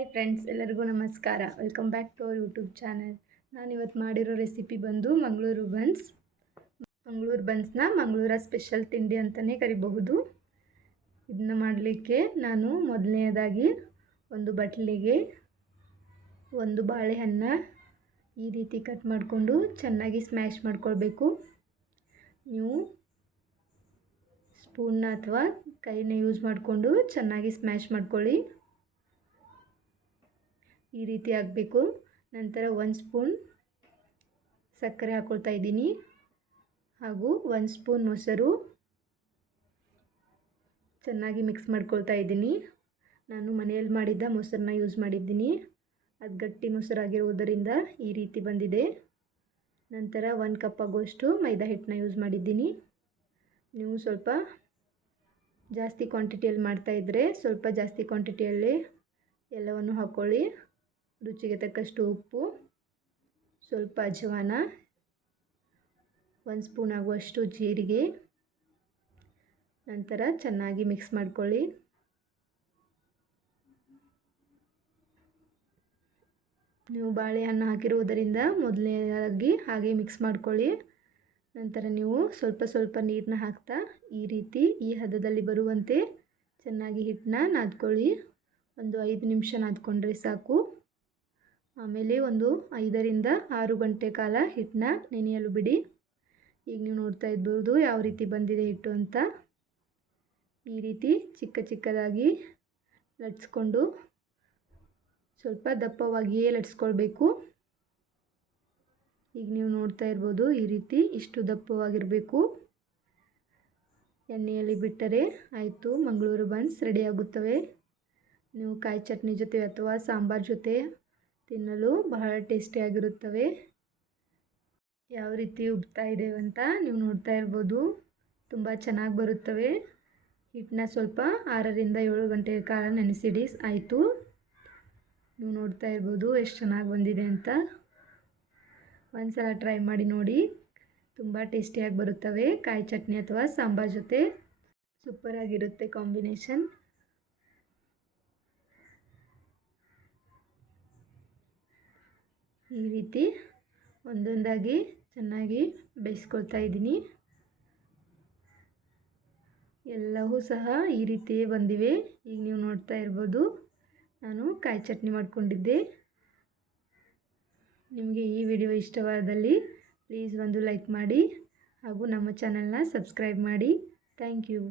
Hi friends, ಎಲ್ಲರಿಗೂ ನಮಸ್ಕಾರ. Welcome back to our YouTube channel. ನಾನು ಇವತ್ತು ಮಾಡಿರೋ ರೆಸಿಪಿ ಬಂದು ಮಂಗಳೂರು ಬನ್ಸ್. ಮಂಗಳೂರು ಬನ್ಸ್ನ ಮಂಗಳೂರ ಸ್ಪೆಷಲ್ ತಿಂಡಿ ಅಂತಲೇ ಕರಿಬಹುದು. ಇದನ್ನ ಮಾಡಲಿಕ್ಕೆ ನಾನು ಮೊದಲನೆಯದಾಗಿ ಒಂದು ಬಟ್ಲಿಗೆ ಒಂದು ಬಾಳೆಹಣ್ಣು ಈ ರೀತಿ ಕಟ್ ಮಾಡಿಕೊಂಡು ಚೆನ್ನಾಗಿ ಸ್ಮ್ಯಾಶ್ ಮಾಡ್ಕೊಳ್ಬೇಕು. ನೀವು ಸ್ಪೂನ್ನ ಅಥವಾ ಕೈನ ಯೂಸ್ ಮಾಡಿಕೊಂಡು ಚೆನ್ನಾಗಿ ಸ್ಮ್ಯಾಶ್ ಮಾಡ್ಕೊಳ್ಳಿ. ಈ ರೀತಿ ಆಗಬೇಕು. ನಂತರ 1 ಸ್ಪೂನ್ ಸಕ್ಕರೆ ಹಾಕ್ಕೊಳ್ತಾ ಇದ್ದೀನಿ, ಹಾಗೂ 1 ಸ್ಪೂನ್ ಮೊಸರು ಚೆನ್ನಾಗಿ ಮಿಕ್ಸ್ ಮಾಡ್ಕೊಳ್ತಾ ಇದ್ದೀನಿ. ನಾನು ಮನೆಯಲ್ಲಿ ಮಾಡಿದ್ದ ಮೊಸರನ್ನ ಯೂಸ್ ಮಾಡಿದ್ದೀನಿ. ಅದು ಗಟ್ಟಿ ಮೊಸರಾಗಿರುವುದರಿಂದ ಈ ರೀತಿ ಬಂದಿದೆ. ನಂತರ 1 ಕಪ್ ಆಗುವಷ್ಟು ಮೈದಾ ಹಿಟ್ಟನ್ನ ಯೂಸ್ ಮಾಡಿದ್ದೀನಿ. ನೀವು ಸ್ವಲ್ಪ ಜಾಸ್ತಿ ಕ್ವಾಂಟಿಟಿಯಲ್ಲಿ ಮಾಡ್ತಾಯಿದ್ರೆ ಸ್ವಲ್ಪ ಜಾಸ್ತಿ ಕ್ವಾಂಟಿಟಿಯಲ್ಲೇ ಎಲ್ಲವನ್ನು ಹಾಕ್ಕೊಳ್ಳಿ. ರುಚಿಗೆ ತಕ್ಕಷ್ಟು ಉಪ್ಪು, ಸ್ವಲ್ಪ ಅಜವಾನ, 1 ಸ್ಪೂನ್ ಆಗುವಷ್ಟು ಜೀರಿಗೆ. ನಂತರ ಚೆನ್ನಾಗಿ ಮಿಕ್ಸ್ ಮಾಡ್ಕೊಳ್ಳಿ. ನೀವು ಬಾಳೆಹಣ್ಣು ಹಾಕಿರುವುದರಿಂದ ಮೊದಲನೇದಾಗಿ ಹಾಗೆ ಮಿಕ್ಸ್ ಮಾಡ್ಕೊಳ್ಳಿ. ನಂತರ ನೀವು ಸ್ವಲ್ಪ ಸ್ವಲ್ಪ ನೀರನ್ನ ಹಾಕ್ತಾ ಈ ರೀತಿ ಈ ಹದದಲ್ಲಿ ಬರುವಂತೆ ಚೆನ್ನಾಗಿ ಹಿಟ್ಟನ್ನ ನಾದ್ಕೊಳ್ಳಿ. ಒಂದು 5 ನಿಮಿಷ ನಾದ್ಕೊಂಡ್ರೆ ಸಾಕು. ಆಮೇಲೆ ಒಂದು 5 ರಿಂದ 6 ಗಂಟೆ ಕಾಲ ಹಿಟ್ಟನ್ನ ನೆನೆಯಲು ಬಿಡಿ. ಈಗ ನೀವು ನೋಡ್ತಾ ಇರ್ಬೋದು ಯಾವ ರೀತಿ ಬಂದಿದೆ ಹಿಟ್ಟು ಅಂತ. ಈ ರೀತಿ ಚಿಕ್ಕ ಚಿಕ್ಕದಾಗಿ ಲಟ್ಸ್ಕೊಂಡು ಸ್ವಲ್ಪ ದಪ್ಪವಾಗಿಯೇ ಲಟ್ಸ್ಕೊಳ್ಬೇಕು. ಈಗ ನೀವು ನೋಡ್ತಾ ಇರ್ಬೋದು ಈ ರೀತಿ ಇಷ್ಟು ದಪ್ಪವಾಗಿರಬೇಕು. ಎಣ್ಣೆಯಲ್ಲಿ ಬಿಟ್ಟರೆ ಆಯಿತು, ಮಂಗಳೂರು ಬನ್ಸ್ ರೆಡಿಯಾಗುತ್ತವೆ. ನೀವು ಕಾಯಿ ಚಟ್ನಿ ಜೊತೆ ಅಥವಾ ಸಾಂಬಾರ್ ಜೊತೆ ತಿನ್ನಲು ಬಹಳ ಟೇಸ್ಟಿಯಾಗಿರುತ್ತವೆ. ಯಾವ ರೀತಿ ಉಬ್ತಾ ಇದ್ದೇವೆ ಅಂತ ನೀವು ನೋಡ್ತಾ ಇರ್ಬೋದು. ತುಂಬ ಚೆನ್ನಾಗಿ ಬರುತ್ತವೆ. ಹಿಟ್ಟನ್ನ ಸ್ವಲ್ಪ 6 ರಿಂದ 7 ಗಂಟೆ ಕಾಲ ನೆನೆಸಿಡಿ ಆಯಿತು. ನೀವು ನೋಡ್ತಾ ಇರ್ಬೋದು ಎಷ್ಟು ಚೆನ್ನಾಗಿ ಬಂದಿದೆ ಅಂತ. ಒಂದು ಸಲ ಟ್ರೈ ಮಾಡಿ ನೋಡಿ, ತುಂಬ ಟೇಸ್ಟಿಯಾಗಿ ಬರುತ್ತವೆ. ಕಾಯಿ ಚಟ್ನಿ ಅಥವಾ ಸಾಂಬಾರ್ ಜೊತೆ ಸೂಪರಾಗಿರುತ್ತೆ ಕಾಂಬಿನೇಷನ್. ಈ ರೀತಿ ಒಂದೊಂದಾಗಿ ಚೆನ್ನಾಗಿ ಬೇಯಿಸ್ಕೊಳ್ತಾ ಇದ್ದೀನಿ. ಎಲ್ಲವೂ ಸಹ ಈ ರೀತಿಯೇ ಬಂದಿವೆ. ಈಗ ನೀವು ನೋಡ್ತಾ ಇರ್ಬೋದು ನಾನು ಕಾಯಿ ಚಟ್ನಿ ಮಾಡಿಕೊಂಡಿದ್ದೆ. ನಿಮಗೆ ಈ ವಿಡಿಯೋ ಇಷ್ಟವಾದಲ್ಲಿ ಪ್ಲೀಸ್ ಒಂದು ಲೈಕ್ ಮಾಡಿ ಹಾಗೂ ನಮ್ಮ ಚಾನಲ್ನ ಸಬ್ಸ್ಕ್ರೈಬ್ ಮಾಡಿ. Thank you.